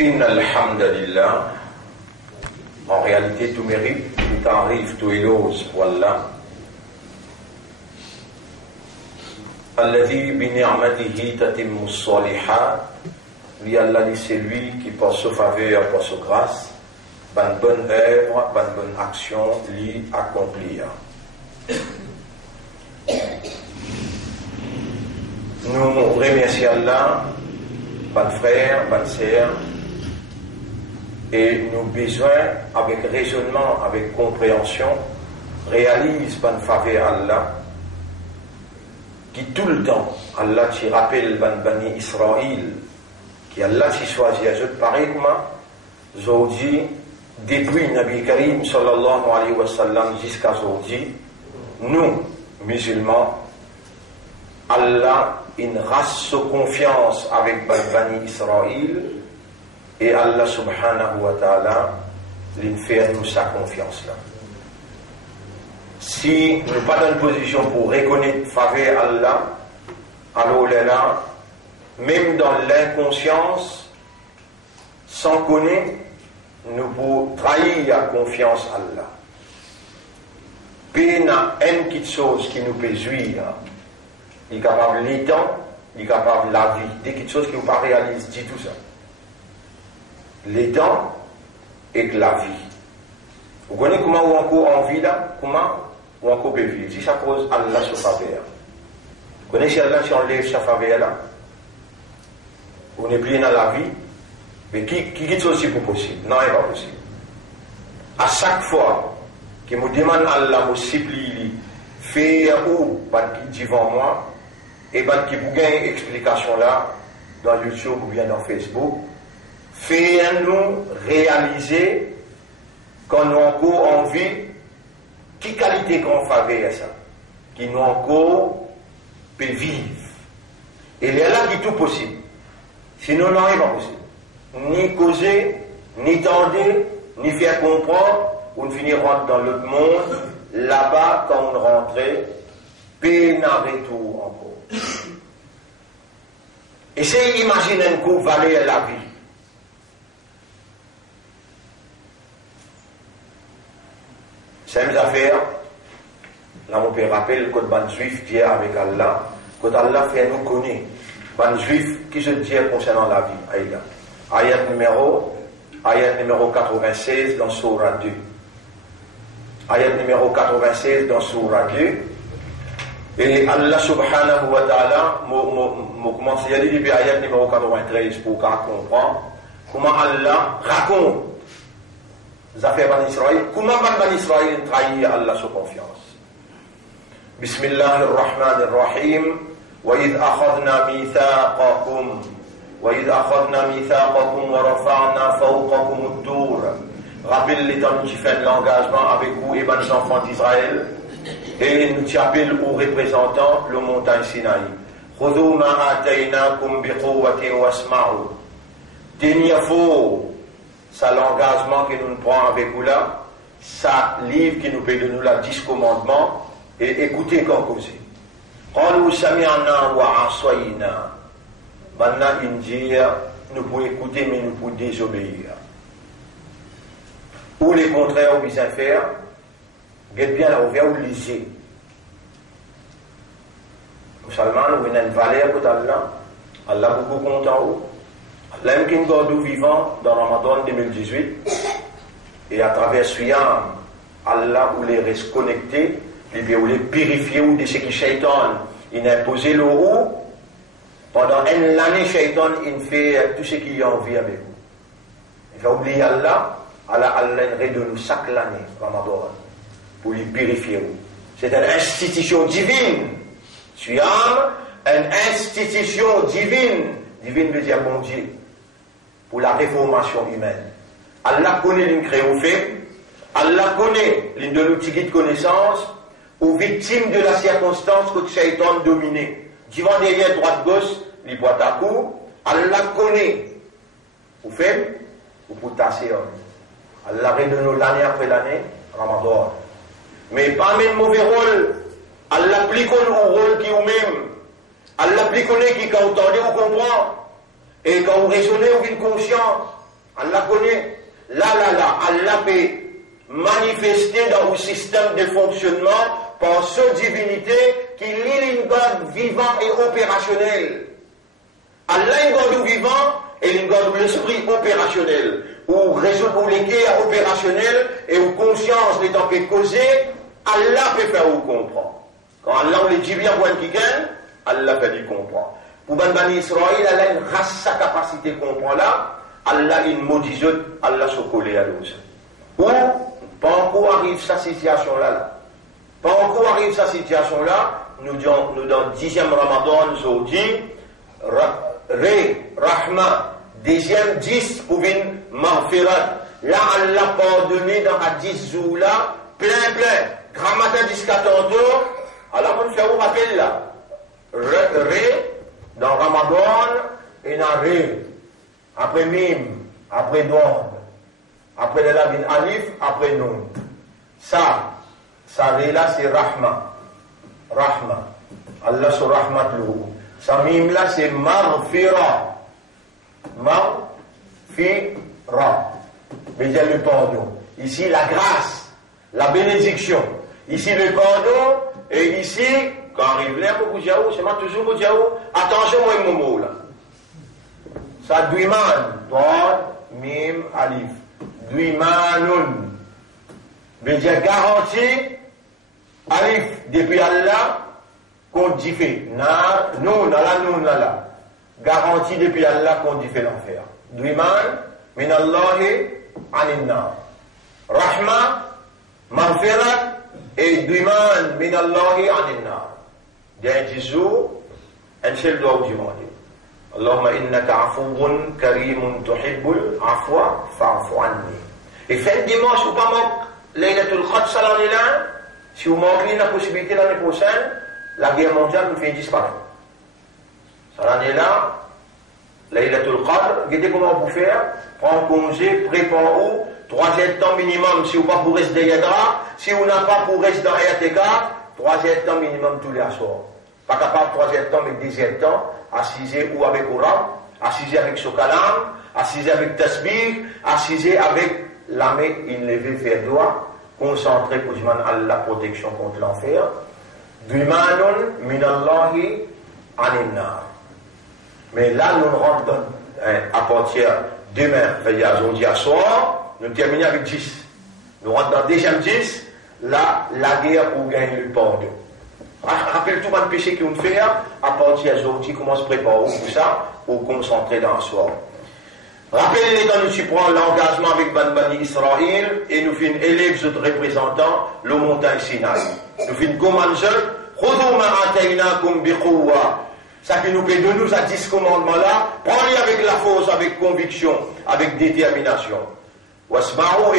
Inna alhamdulillah, en réalité tout mérite, tout arrive, tout éloge pour Allah. Alladhi bi ni'matihi tatimmu s-salihat, lui Allah c'est lui qui par sa faveur, par sa grâce, par une bonne œuvre, par une bonne action, lui accomplir. Nous remercions Allah, bonne frère, bonne sœur, et nous besoin, avec raisonnement, avec compréhension, réalise bonne faveur Allah, qui tout le temps, Allah qui rappelle Bani Israël, qui Allah qui choisit à eux pareil comme aujourd'hui, depuis Nabi Karim sallallahu alayhi wa sallam jusqu'à aujourd'hui, nous, musulmans, Allah, une race de confiance avec Bani Israël, et Allah subhanahu wa ta'ala, il fait nous sa confiance là. Si nous n'sommes pas dans une position pour reconnaître faveur Allah, alors là, même dans l'inconscience, sans connaître, nous pouvons trahir la confiance à Allah. Puis il y a une petite chose qui nous peut jouir. Il est capable de l'étang, il est capable de la vie. Des petites choses qui ne vous pas réaliser, dit tout ça. L'étang et la vie. Vous connaissez comment on encore en vie là? Comment on encore peut vivre? Si ça cause Allah sur faveur. Vous connaissez Allah si on lève sa faveur là? On est plié dans la vie. Mais qui dit aussi pour possible? Non, il n'est pas possible. À chaque fois qu'il me demande Allah me supplie, faire ou qui dit devant moi, et qui vous gagne une explication là, dans YouTube ou bien dans Facebook, fais-nous réaliser qu'on a encore envie, qui qualité qu'on fait ça, qui nous encore peut vivre. Et il y a là qui est tout possible. Sinon, non, il n'est pas possible. Ni causer, ni tendre, ni faire comprendre, ou ne finir rentrer dans l'autre monde, là-bas, quand on rentrait, peine à retour encore. Essayez d'imaginer un coup valer la vie. C'est une affaire, là on peut rappeler que les juifs disent avec Allah, que Allah fait nous connaître, les juifs qui se disent concernant la vie. Ayat numéro 96 dans Surah 2. Ayat numéro 96 dans Surah 2. Et Allah subhanahu wa ta'ala, je commence à dire depuis ayat numéro 93 pour qu'on comprenne comment Allah raconte les affaires Bani Israël, comment Bani Israël trahit Allah sous confiance. Bismillahirrahmanirrahim. وإذ أخذنا ميثاقكم ورفعنا فوقكم الطور. Rappelle les temps qui fait l'engagement avec vous et les enfants d'Israël et nous appelle aux représentants le montagne Sinaï. خذوا ما آتيناكم بقوة واسمعوا. Tenir fort, ça l'engagement que nous prenons avec vous là, ça livre qui nous paye de nous là 10 commandements et écoutez quand causer. قالوا سمعنا وعصينا. Maintenant, il dit, nous pouvons écouter, mais nous pouvons désobéir. Ou les contraires, ou les affaires, guette bien là, ouvert ou lisez. Musulman, il y a une valeur que Allah, Allah beaucoup content. Allah aime qu'il nous vivant dans Ramadan 2018, et à travers Suyam, Allah ou les reste connectés, ou les purifier ou de ce qui shaitan, il a imposé le haut. Pendant une année, shaitan, il fait tout ce qu'il a envie avec vous. Il va oublier Allah, Allah de nous chaque année, Ramadan, pour lui purifier. C'est une institution divine. Suyam, une institution divine. Divine veut dire bon Dieu. Pour la réformation humaine. Allah connaît l'incréé au fait. Allah connaît l'une de l'outil de connaissance aux victimes de la circonstance que Shaitan dominait. Devant derrière, droite, gauche, les boîtes à coups, Allah connaît. Vous faites, vous pouvez tasser. Allah redonne l'année après l'année, Ramadan. Mais pas même mauvais rôle. Allah applique le rôle qui est même. Allah applique qui, quand vous entendez, vous comprenez. Et quand vous raisonnez, vous êtes conscient. Allah connaît. Là, Allah peut manifester dans le système de fonctionnement par sa divinité qui lit une God vivant et opérationnel. Allah est un God vivant et une God l'esprit opérationnel. Ou résoudre les cas opérationnels et ou conscience l'étant que causé, Allah peut faire ou comprendre. Quand Allah les dit bien pour Allah peut dire comprendre. Pour Bani Israël, Allah a une race sa capacité de comprendre là, Allah une maudit, Allah se coller à l'autre. Ou, pas encore arrive sa situation là. Pas encore arrive sa situation là, nous dans le 10e Ramadan, nous dit, Rahma, 10e 10 pour une marfirat. Là, Allah pardonné dans la 10 jours là, plein. Grammatin 10 14 jours, alors on fait un rappel là. Dans Ramadan, et dans Ré. Après Mim, après Don. Après le labine Alif, après Nun. Ça Ré là, c'est Rahma. Allah sur Rahmat loup. Ça Mim là, c'est Marfira. Marfira. Mais il y a le pardon. Ici, la grâce, la bénédiction. Ici, le pardon, et ici, quand arrive là, c'est moi toujours au diaou. Attention, moi, mon mot là. Ça, Duiman, Don, Mim, Alif. Duimanun. Mais il y a garantie, Alif, depuis Allah, qu'on dit fait. Nar, Nun, Allah. Garantie depuis Allah qu'on dit fait l'enfer. Duiman, min Allahi, anin nar. Rahma, Maghfirat, et Duiman, min Allahi, anin nar. D'un 10 jours, un seul doit demander. Allahumma innaka afoubun karimun tuhibbul afwa fa'afu anni. Et fin dimanche ou pas manque Laylatul Qadr ça l'année là, si vous manquez la possibilité l'année prochaine, la guerre mondiale nous fait disparaître. Ça l'année là, Laylatul Qadr, regardez comment vous faire, prendre congé, préparez-vous, 3 temps minimum si vous pas pour rester Yadra, si vous n'avez pas pour rester dans RTK, 3 temps minimum tous les soirs. Pas capable 3 temps mais 10 temps, assisé ou avec Oram, assisé avec Sokalam, assisé avec Tasbih, assisé avec la main inlevée vers droit, concentré pour demander à la protection contre l'enfer. Duimanun minallahi aninnar. Mais là, nous rentrons à partir demain, aujourd'hui à soir, nous terminons avec 10. Nous rentrons dans le deuxième 10, là, la guerre pour gagner le pardon. Rappelle-toi le péché qu'on fait, à partir d'aujourd'hui, comment se préparer pour ça, pour concentrer dans le soir. Rappelez-les quand nous prenons l'engagement avec Bani Israël et nous faisons élèves de représentants, le montagne Sinaï. Nous faisons comment ça qui nous fait de nous à 10 commandements-là, prenez avec la force, avec conviction, avec détermination. Wasma'u,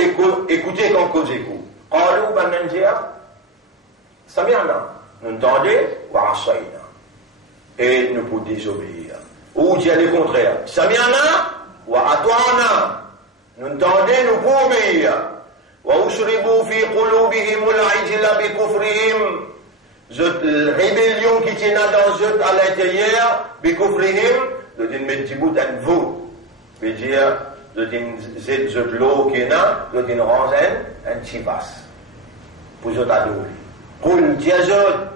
écoutez quand cause écoute. Qalu bananjia, sami'na. Nous entendez, wa asayna. Et nous pouvons désobéir. Ou dire le contraire. Sami'na, wa atwa'na. Nous entendez, nous pouvons obéir. Wa ushribu fi qulubihim al-ijla bi kufrihim. La rébellion qui tient dans eux à l'intérieur, bi kufrihim, de dire mettre bout d'un vous. Veut dire, de dire zet l'eau qui est là, de dire ranzen, un petit basse. Pour eux adorer. قل تيزود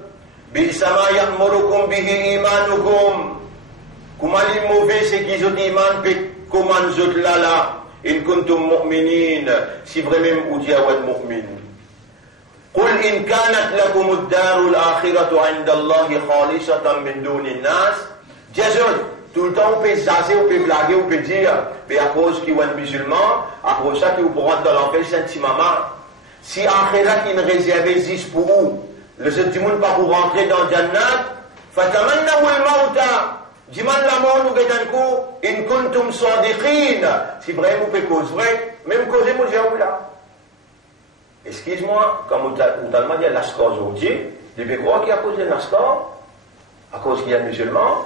بئس ما يأمركم به إيمانكم كما للموفي سكي زود إيمان كمان زود لالا إن كنتم مؤمنين si vraiment vous dites مؤمن قل إن كانت لكم الدار الآخرة عند الله خالصة من دون الناس تيزود tout le temps on peut jaser, on peut blaguer, on peut dire mais à cause qu'il y a un musulman à cause ça qu'il vous pourra dans l'enfer c'est un petit maman. Si Akhirat il réserve existe pour vous, le seul monde pas pour rentrer dans le Jannat, fatamannahu al-mauta, diman la mort nous gagne coup, in kuntum sadiqin, si vraiment vous pouvez cause vrai, même causer mon diable là. Excuse-moi, comme vous avez demandé l'ascor aujourd'hui, depuis quoi qui a causé l'ascor, à cause qu'il y a un musulman,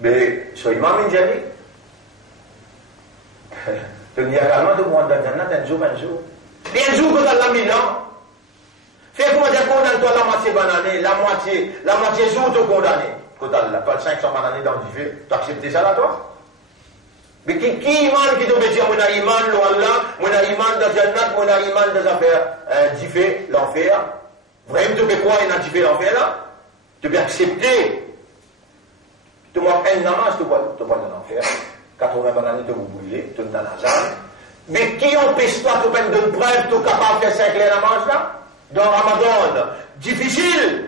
mais sur imam indiani, il y a également de moi dans le Jannat un jour. Bien jour que dans la Milan, fais comment dire condamne toi la moitié bananée, la moitié jour te condamné. Quand tu n'as pas 500 bananes dans le feu, tu acceptes ça là toi? Mais qui iman qui te dire mon iman lo Allah, mon iman dans Jannat, mon iman dans affaires diffé l'enfer. Vraiment tu peux quoi il diffé l'enfer là? Tu peux accepter. Tu vois un namaz tu vois dans l'enfer. 80 années de vous brûler, tu dans Nazar. Mais qui empêche toi de prendre une preuve tu capable de faire 5 namaz là? Dans Ramadan, difficile.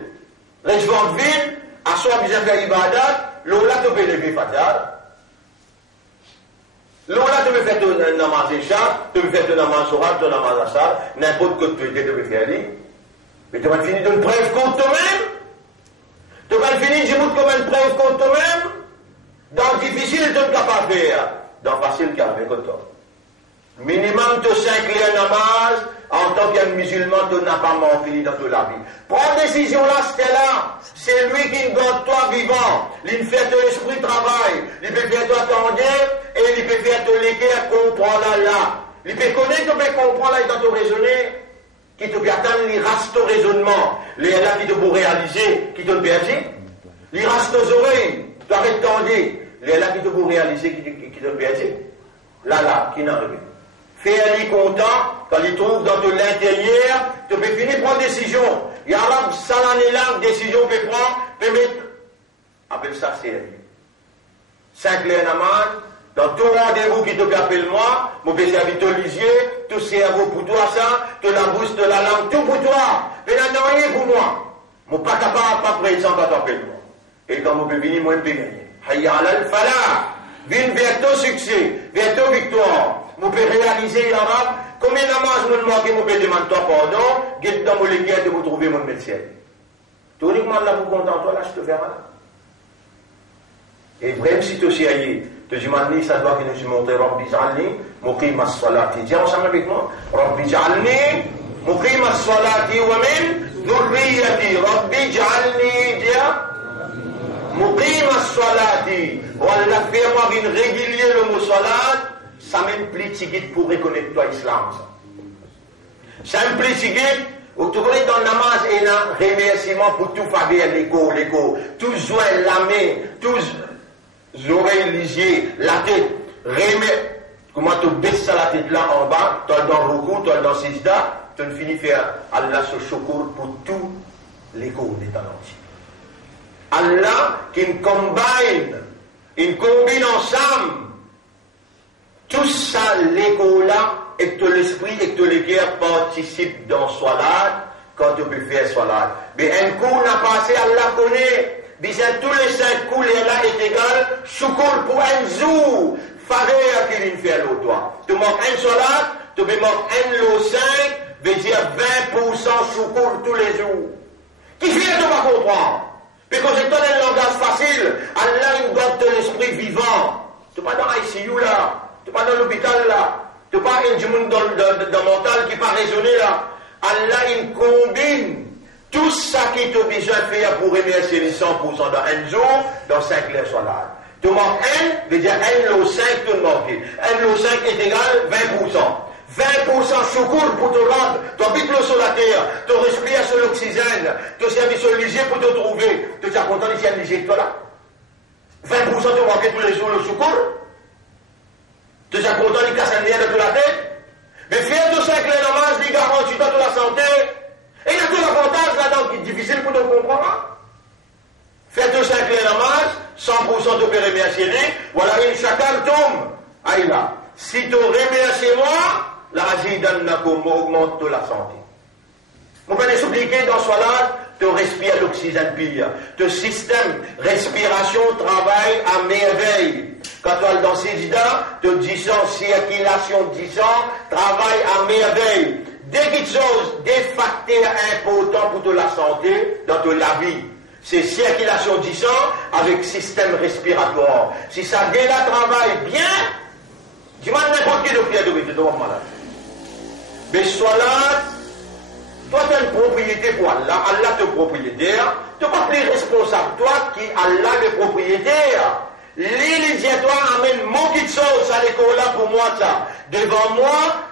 Région de ville, à soi besoin faire ibadat, là tu peux lever fatal. Là, tu peux faire ton namaz échat, tu peux faire ton namaz oral, ton namaz assar, n'importe quoi tu peux faire aller. Mais tu vas finir d'une preuve contre toi-même. Tu vas finir de comme une preuve contre toi-même. Dans difficile, tu n'es pas faire. Dans facile, tu avec toi. Minimum de 5 namaz, en tant qu'un musulman, tu n'as pas fini dans toute la vie. Prends décision là, c'était là. C'est lui qui garde toi vivant. Il fait ton esprit travail. Il peut faire toi tendre et il peut faire ton l'équerre comprendre là. Il peut connaître, tu peux comprendre là, dans ton raisonner. Qui te peut attendre, il reste ton raisonnement. Les là qui te pour réaliser, qui te le permet. Il reste tes oreilles, tu arrêtes tendre. Les là qui te pour réaliser, qui te le permet. Là, qui n'arrive pas. Fais-les content, quand il trouve dans l'intérieur, tu peux finir prendre décision. Il y a là, ça l'année là, décision peut prendre, peut mettre. Appelle ça sérieux. 5 namaz, dans tout rendez-vous qui te appelle moi, mon peux servir ton lisier, tout cerveau pour toi ça, te la bouche, te la langue, tout pour toi. Mais là, non, rien pour moi. Mon pas capable, pas prêt, sans pas t'appeler moi. Et quand mon peux venir, moi, je peux gagner. Hayya alal falah. Viens vers ton succès, vers ton victoire. Vous pouvez réaliser l'arabe, combien de namaz vous manquez, vous pouvez demander toi pardon, guette dans mon léguer de vous trouver mon médecin. Tout uniquement là, vous content, toi là, je te verrai. Et même si tu es sérieux, tu dis, ça doit que nous monter, Rabbi Jalni, Muqim as-salati. Dis ensemble avec moi, Rabbi Jalni, Muqim as-salati, wa min, dhurriyati, Rabbi Jalni, dia, Muqim as-salati. Wallah, fais-moi une régulier le mot salat. Ça m'implique pour reconnaître toi l'islam. Ça implique, vous trouvez dans le namaz et un remerciement pour tout faire l'écho, tout joint la main, tous oreilles, les yeux, la tête, comment tu baisses la tête là en bas, tu as dans le recours, tu as dans le sijda, tu finis faire Allah ce chocour pour tout l'écho des talents. Allah qui combine ensemble. Tout ça, l'écho-là, et que l'esprit et que l'équerre participent dans Salat, quand tu peux faire Salat. Mais un coup n'a passé, Allah connaît. Bien, tous les 5 coups, là est égal, soukour pour un jour. Faré à qu'il fait l'autre. Tu manques un Salat, tu peux manquer un lot 5, veut dire 20% soukour tous les jours. Qui fait de pas comprendre? Mais quand je donne un langage facile, Allah, il garde ton esprit vivant. Tu n'es pas dans l'ICU là. Tu n'es pas dans l'hôpital là. Tu n'es pas un monde dans le mental qui n'est pas raisonné là. Allah, il combine tout ça qui t'a besoin de faire pour remercier les 100% dans un jour, dans 5 heures soit là. Tu manques 1, veut dire 1 lot 5, tu manques. 1 lot 5 est égal 20%. 20% secours pour te rendre, tu habites l'eau sur la terre, tu respires sur l'oxygène, tu servis sur le léger pour te trouver. Tu es content d'ici un léger, toi là? 20% tu manques tous les jours le secours. Tu es content d'y casser un nerf de toute la tête. Mais faire de 5 namaz, il garantit dans la santé. Et il y a tout l'avantage là-dedans qui est difficile pour nous comprendre. Faire de 5 namaz, 100% de remercier, voilà une chacun tombe. Aïe là. Si tu remercies moi, la azidannakum augmente la santé. Vous pouvez expliquer dans ce là, tu respires l'oxygène pire. Ton système respiration travaille à merveille. Quand tu es dans Sijda, ton 10 ans, circulation 10 ans, travaille à merveille. Dès quelque chose, des facteurs importants pour toute la santé, dans toute la vie, c'est circulation 10 ans avec système respiratoire. Si ça déjà travaille bien, dis-moi n'importe qui de prière de tu dois malade. Mais soit là, toi tu as une propriété pour Allah, Allah te propriétaire, tu n'es pas plus responsable, toi qui Allah le propriétaire. Toi amène mon petite chose à l'école là pour moi ça. Devant moi,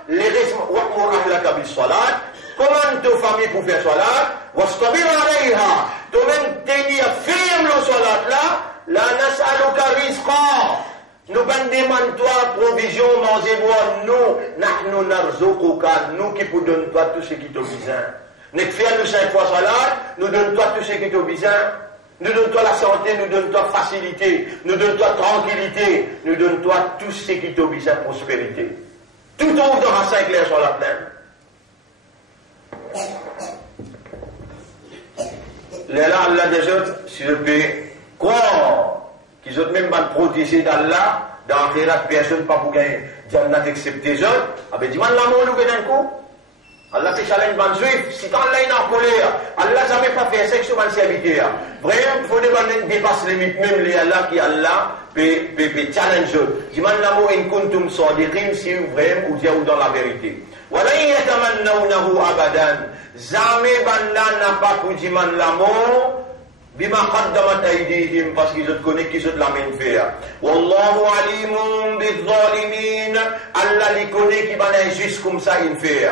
les responsables salat. Comment ta famille pour faire salat? Wastabir alayha. Toi-même tenir ferme le salat là. La nas'aluka rizqa. Nous ne demandons toi provision, manger, boire. Nous qui pour donner toi tout ce qui te besoin. Nous faisons nous 5 fois salade, nous donnons toi tout ce qui te besoin. Nous donnons toi la santé, nous donnons toi facilité, nous donnons toi tranquillité, nous donnons toi tout ce qui te besoin, prospérité. Tout en haut dans la 5 clair sur la plaine. Là, Allah des autres, si je peux croire qu'ils ont même pas protégé d'Allah, dans l'akhirat, personne pas pour gagner Jannat excepté eux, ah ben dis-moi l'amour nous d'un coup. Allah fait challenge ban juif, si quand Allah est en colère, Allah jamais pas fait sexe sur serviteur. Vraiment, il faut dépasser les limites, même les Allah qui Allah peut challenge eux. Dis-moi l'amour in kuntum sadiqin, si vraiment ou dire ou dans la vérité. Wala yatamannawnahu abadan. Jamais banda n'a pas pour dire l'amour. Bima qaddamat aydihim, parce qu'ils ont connu qu'ils ont de la main faire. Wallahu alimun bizzalimin. Allah les connaît qui va juste comme ça il fait.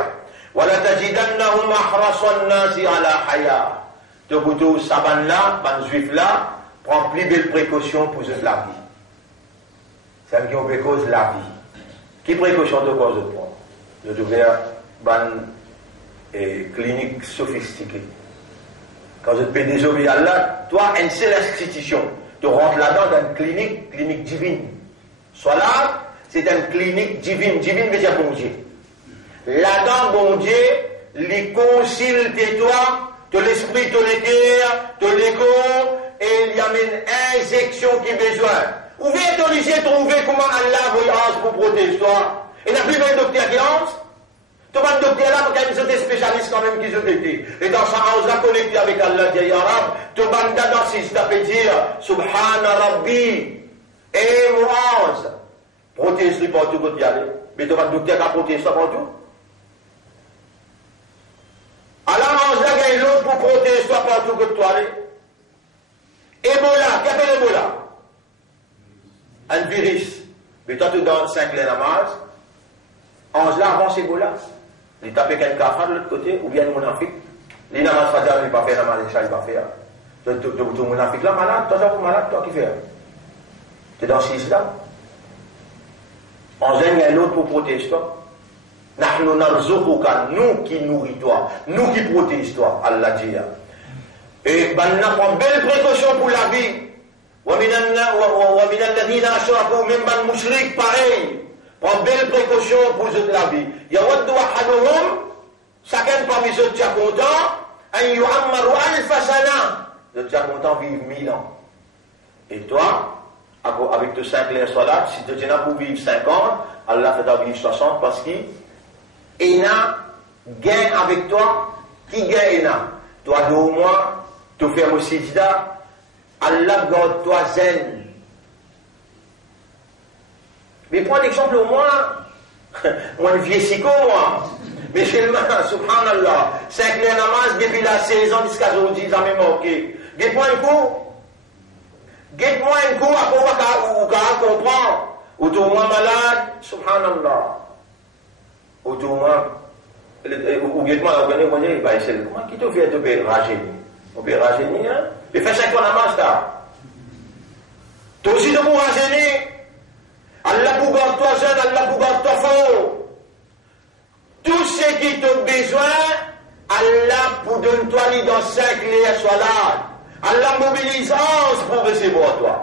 Wala tajidannahum ahrasan nasi ala haya. Donc tout saban là, ban juif là, prend plus belle précaution pour la vie. C'est un qui on cause la vie. Qui précaution de cause de prendre? De devenir ban clinique sophistiquée. Quand je te peux désobéir à Allah, toi, une seule institution, tu rentres là-dedans dans une clinique divine. Soit là, c'est une clinique divine. Divine veut dire bon Dieu. Là-dedans, bon Dieu, les conciles de toi, de l'esprit, de l'éther, de l'ego, et il y a une injection qui est besoin. Ouvrez ton lycée, trouver comment Allah voyage pour protéger toi. Et n'a plus de docteur qui lance. Tout le docteur là, parce qu'ils sont des spécialistes quand même qui ont été. Et dans sa house, la connecté avec Allah, dit Arab, tout le monde dans ce système peut dire, Subhana Rabbi, et Mouaz, protège-lui partout que tu y aller. Mais tout le docteur qui protège toi partout. Alors, mange là, il y a l'autre pour protéger toi partout que tu aller. Ebola, qu'est-ce que l'Ebola? Un virus. Mais toi, tu donnes 5 les namaz, ange là, avance Ebola. Il tape quelqu'un de l'autre côté, ou bien mon Afrique. Les namaz fajr, il va faire namaz, il va faire. Tout mon Afrique là, malade, toi, malade, toi qui fais. Tu es dans ce là. Ange là, il y a l'autre pour protéger toi. Nous qui nourris toi, nous qui protège toi, Allah dit. Et ben, on prend belle précaution pour la vie. ومن الذين أشركوا ممن مشرك pareil. Prends belle précaution pour la vie. يود أحدهم chacun parmi eux déjà content أن يعمر 1000 سنة. Déjà content vivre 1000 ans. Et toi, avec tes 5 les salades, si tu es là pour vivre 50, Allah fait vivre 60 parce qu'il Ena gain avec toi, qui gagne Ena? Toi, au moins, tu fais le sijda, Allah garde toi zen. Mais prends l'exemple au moins, moi, le vieux sico, moi. Mais chez le matin, subhanallah, 5 les namaz depuis la saison jusqu'à aujourd'hui, ça m'a manqué. Guette-moi un coup. Guette-moi un coup, à quoi ou comprendre. Ou tu es malade, subhanallah. Ou tu ou guette-moi, on va essayer. Comment qui te fait te payer rajeunir? On peut rajeunir, hein? Mais fais 5 fois la marche, là. Toi aussi, tu peux rajeunir. Allah pour garder toi jeune, Allah pour garder toi fort. Tout ce qui te besoin, Allah pour donner toi dans 5 liens soit là. Allah mobilise 11 pour recevoir toi.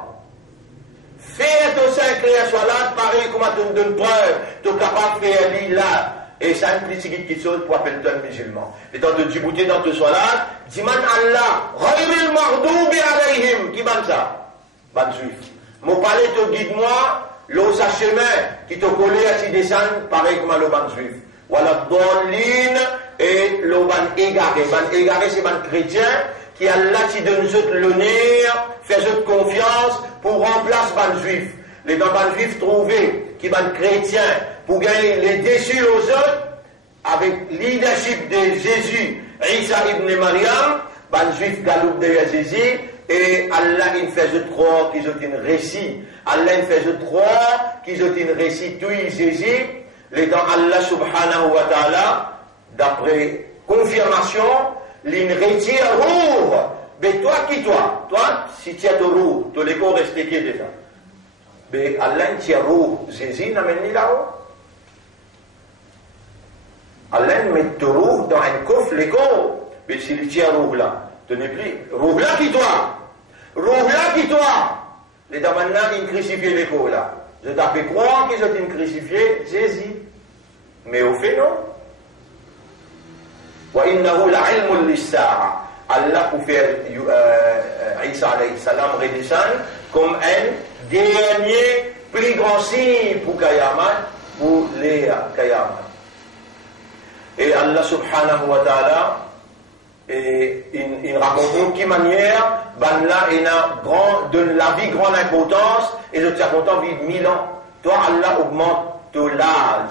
Faire tes 5 liens soit là, pareil comme tu me donnes preuve, tu es capable de faire l'île là. Et ça une petite qui saute pour appeler un musulman. Et dans de Djibouti, dans te solat, dis-man Allah, Ghayril Maghdubi alayhim, qui ban ça? Ban juif. Mon palais te guide-moi, l'eau sa chemin, qui te collait à s'y descendre, pareil comme le ban juif. Voilà, Dolin, et le ban égaré. Ban égaré, c'est ban chrétien, qui Allah t'y donne l'honneur, fait confiance, pour remplacer ban juif. Les ban juifs trouvés, qui ban chrétien, pour gagner les déçus aux autres, avec leadership de Jésus, Isa ibn Maryam, ban juif galoub de Jésus, et Allah il fait croire qu'ils ont une récit. Allah il fait croire qu'ils ont une récit tout Jésus, les dans Allah subhanahu wa ta'ala, d'après confirmation, l'in retire roux. Mais toi qui toi, si tu es au roux, tu les corps respectés déjà. mais Allah tient roux, Zézi n'amène ni là-haut. Allah met le roux dans un coffre, l'écho. Mais s'il tient roux là, tenez plus, roux là qui toi, roux là qui toi. Les dames qui crucifié l'écho là. Je t'appelle croire qu'ils ont crucifié Jésus. Mais au fait non. Wa innahu la'ilmun lis-sa'a. Allah pour faire Isa alayhi salam redescendre comme un dernier plus grand signe pour Kayamat, pour les Kayamat. Et Allah subhanahu wa ta'ala, il raconte de quelle manière, ben là, il a de la vie grande importance, et je tiens content vivre 1000 ans. Toi, Allah augmente ton âge.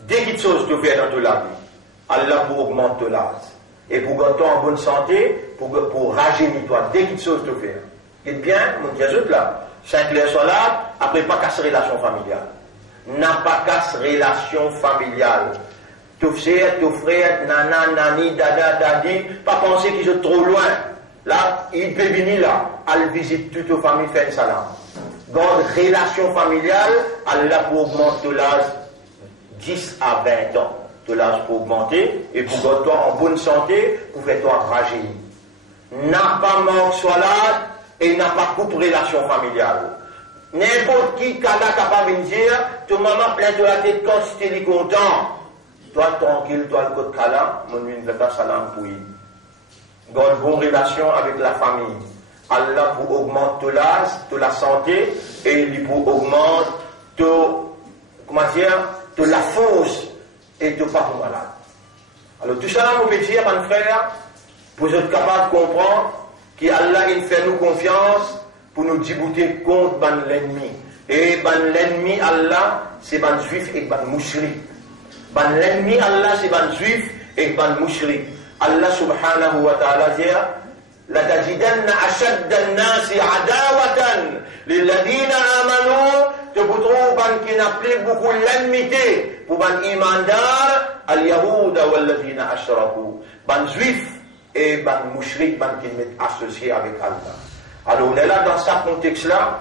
Dès qu'il chose te fait dans ton la vie, Allah pour augmenter ton âge. Et pour gagner en bonne santé, pour rajeunir toi, dès qu'il chose te fait. Et bien, mon Dieu, là, 5 clairs soit là, après pas casse relation familiale. N'a pas casse relation familiale. Ton frère, nana, nani, dada, dadi, pas penser qu'ils sont trop loin. Là, il peut venir là, aller visiter toute ta famille, faire un salam. Garde relation familiale, Allah pour augmenter l'âge 10 à 20 ans. De l'âge pour augmenter, et pour garder toi en bonne santé, pour faire toi rajeunir. N'a pas manque soit là, et n'a pas coupe relation familiale. N'importe qui, quand là, capable de dire, ton maman plein de la tête quand tu es content. Toi, tranquille, toi, le côté câlin, mon une fait un salam pour lui. Garde bonne relation avec la famille. Allah pour augmenter l'âge, de la santé, et il pour augmenter, comment dire, de la force, et de pas pour malade. Alors, tout ça, mon petit, mon frère, pour être capable de comprendre qu'Allah, il fait nous confiance pour nous débouter contre l'ennemi. Et l'ennemi, Allah, c'est ban juif et ban mouchrik. L'ennemi, Allah, c'est ban juif et ban mouchrik. Allah subhanahu wa ta'ala dit لَتَجِدَنَّ أَشَدَّ النَّاسِ عَدَاوَةً لِلَّذِينَ آمَنُوا te trouve qui n'a plus beaucoup l'ennemité pour ban imandar al-yahuda wal-ladina ashraku ban juif et ban mouchrik ban qui met associé avec Allah. Alors on est là dans ce contexte là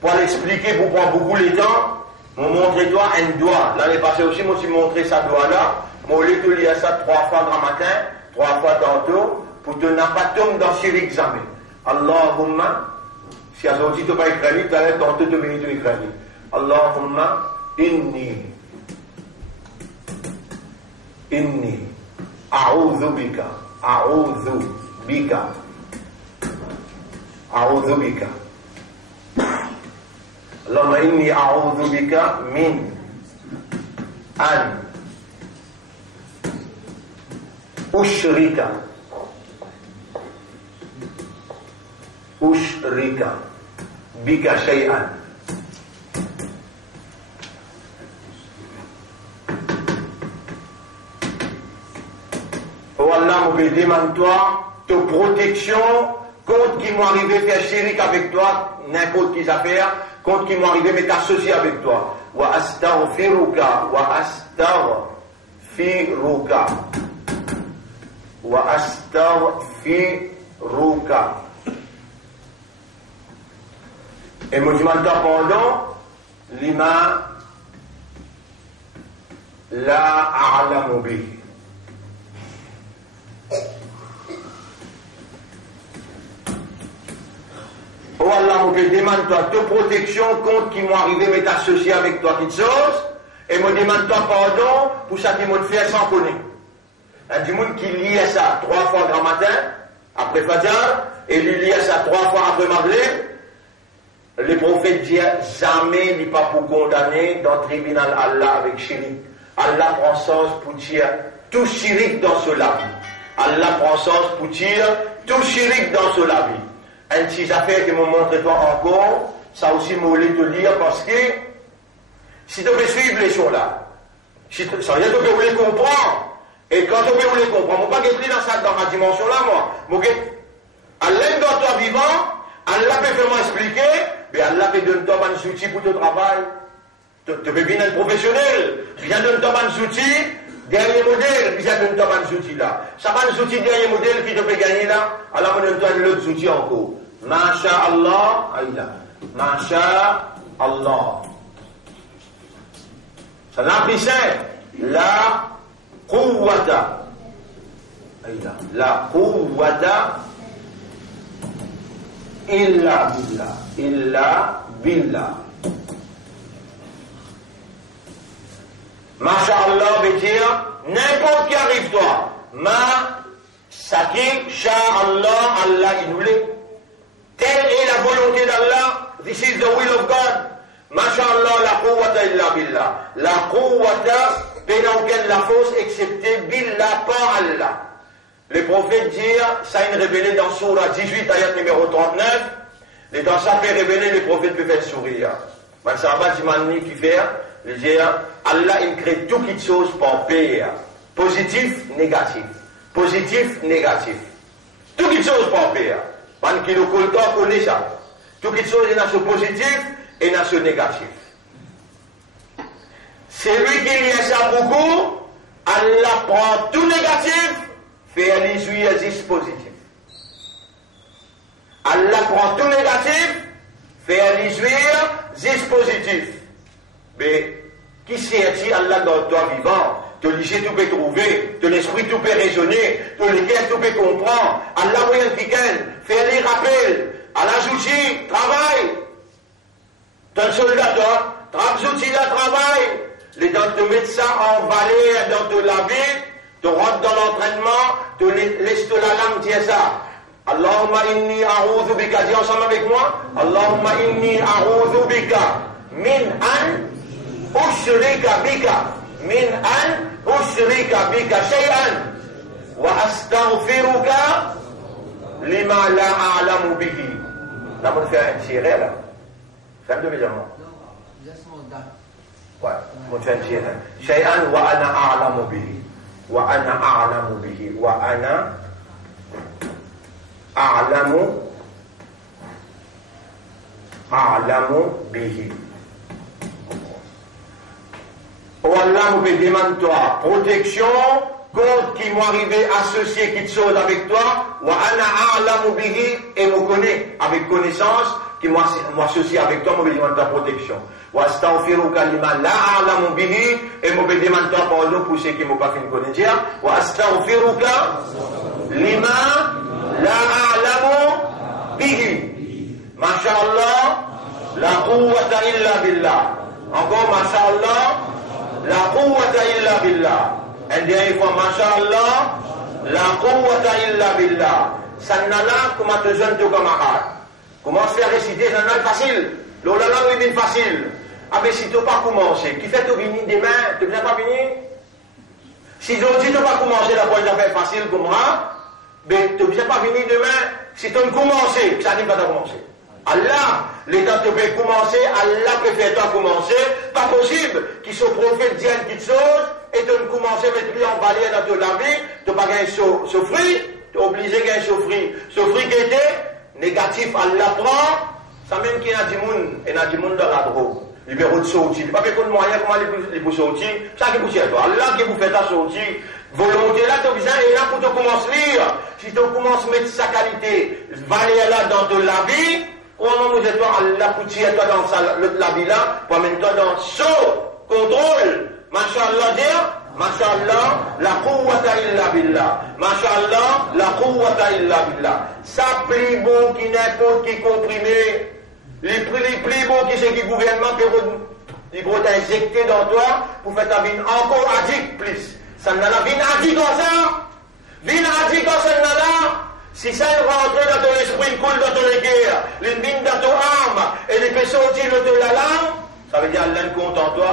pour l'expliquer pour prendre beaucoup de temps. Mon montrer toi un doigt. L'année passée aussi moi aussi montré ça doigt là. Moi je te lis ça 3 fois grand matin, 3 fois tantôt pour te n'a pas tomber dans ce examen. Allahumma si à sorti tu vas écrire tu as tantôt te venir écrire. Allahumma inni a'udhu bika Allahumma inni a'udhu bika min an ushrika bika shay'an. Oh Allah, je demande-toi de protection contre qui m'ont arrivé faire chérik avec toi, n'importe qui affaire, contre qui m'ont arrivé mais t'associer avec toi. Wa astaghfiruka. Et moi je demande pendant lima la a'lamu bihi. Oh Allah, je demande-toi de protection contre qui m'ont arrivé mais t'associer avec toi quelque chose. Et me demande-toi pardon pour ça qui m'ont fait sans connaître. Un du monde qui lit ça 3 fois grand matin, après Fajr, et lui lit ça 3 fois après Maghrib. Les prophètes disent jamais n'est pas pour condamner dans le tribunal Allah avec shirik. Allah prend sens pour dire tout shirik dans ce lavi. Allah prend sens pour dire tout shirik dans ce lavi. Un petit affaire que me montre toi encore, ça aussi me voulait te lire parce que si tu veux suivre les choses là, si tu veux comprendre, et quand tu veux comprendre, je ne vais pas être dans ma dimension là, moi. Allah dans toi vivant, Allah peut vraiment expliquer, mais Allah peut donner toi un outil pour ton travail. Tu peux venir être professionnel, viens donner toi un outil, dernier modèle, viens donner toi un outil là. Ça va un outil dernier modèle qui te peut gagner là, alors on donne toi l'autre outil encore. Masha'Allah, Masha Allah. Ça l'a plus simple. La quwwata. La quwwata illa billah. Illa billah. Masha'Allah veut dire n'importe qui arrive toi. Ma saki sha'Allah, Allah inoublé. Telle est la volonté d'Allah. This is the will of God. Masha'Allah, la quwwata illa billah. La quwwata, pénal auquel la force excepté billah par Allah. Les prophètes disent, ça est révélé dans Surah 18, ayat numéro 39. Et dans ça peut révéler, les prophètes peuvent faire sourire. Mais ça va pas qui fait, les dire, Allah il crée tout quelque chose par paix. Positif, négatif. Positif, négatif. Tout quelque chose par paix. Man qui le connaît ça. Tout quelque chose est dans ce positif et dans ce négatif. C'est lui qui lit ça beaucoup, Allah prend tout négatif, fait les positif. Allah prend tout négatif, fait les positif. Mais qui sait Allah dans toi vivant? Te l'issue tout peut trouver, te l'esprit tout peut raisonner, te le cœur tout peut comprendre. Allah moyen week-end, fait les rappels, à la jouti, travail. Ton soldat, jouti là, travail. Les dents te mettre ça en valeur dans te laver, te rentre dans l'entraînement, te laisse la langue dire ça. Allahumma inni a'udhu bika, dis ensemble avec moi. Allahumma inni a'udhu bika min an ushrika bika. Min an ushrika bika shay'an. Wa astaghfiruka lima la a'lamu bihi. Là, on fait un tiré là. Fais un demi-diamant. Ouais, on fait un tiré. Shay'an wa ana a'lamu bihi. Wa ana a'lamu bihi. Wa ana a'lamu bihi. Oh Allah, vous me demande toi protection contre qui m'ont arrivé associé quelque chose avec toi. Wa ana a'lamu bihi, et me connaît avec connaissance qui m'ont associé avec toi, me demande ta protection. Wa astaghfiruka lima la a'lamu bihi, et me demande toi pardon pour ceux qui m'ont pas fait connaître. Wa astaghfiruka lima la a'lamu bihi. Masha'Allah, la quwwata illa billah. Encore masha'Allah, la quwwata illa billah. Et dernière fois, masha'Allah, la quwwata illa billah. Ça n'a là, comment te jeune ton camarade. Comment se faire réciter, ça n'a pas facile. Le langue est bien facile. Ah mais si tu n'as pas commencé, qui fait tu venir demain, tu ne viens pas venir? Si tu n'as pas commencé, la première affaire facile comme moi, mais tu ne viens pas venir demain. Si tu as commencé, ça n'est pas de commencer. Allah, l'État te fait commencer, Allah peut faire toi commencer. Pas possible qu'il soit prophète dise une petite chose et tu ne commences à mettre lui en valeur dans toute la vie, tu n'as pas gagné ce fruit, tu es obligé de gagner ce fruit. Ce fruit qui était négatif, Allah prend, ça même qu'il y a du monde dans la drogue. Il veut sortir. Il n'y a pas de moyen comment il peut sortir. Ça qui pousse à toi. Allah qui vous fait ta sortie. Volonté là, tu es là pour te commencer à lire. Si tu commences à mettre sa qualité, valeur là dans toute la vie, comment vous êtes toi, Allah pour tirer toi dans la vie là, pour amener toi dans ce contrôle. Masha'Allah dire, Masha'Allah, la quwwata illa billah. Masha'Allah, la quwwata illa billah. Ça plus bon qui n'importe qui comprimé. Les plus beaux qui c'est qui gouvernement qui vont t'injecter dans toi pour faire ta vie encore addict plus. Ça n'a la vie addict comme ça. Vie addict comme ça n'a la. Si ça rentre dans ton esprit, il coule dans ton guerre, les mines dans ton âme, et les peut sortir de la langue, ça veut dire Allah compte en toi.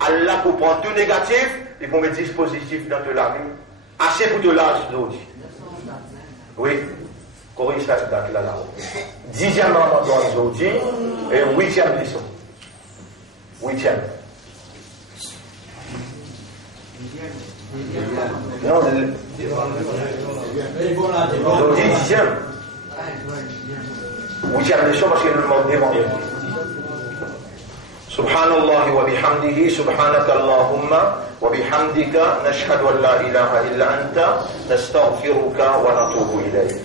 Allah pour prendre tout négatif, il faut mettre 10 positifs dans la vie. Assez pour te lâcher aujourd'hui. Oui. Corrige ça date là. 10e Ramadan aujourd'hui et 8e leçon. 8e. Non, aujourd'hui 10e. 8e leçon parce qu'il nous demande des moyens. Subhanallah wa bihamdihi, subhanaka Allahumma wa bihamdika, nashhadu an la ilaha illa anta, nastaghfiruka wa natubu ilayk.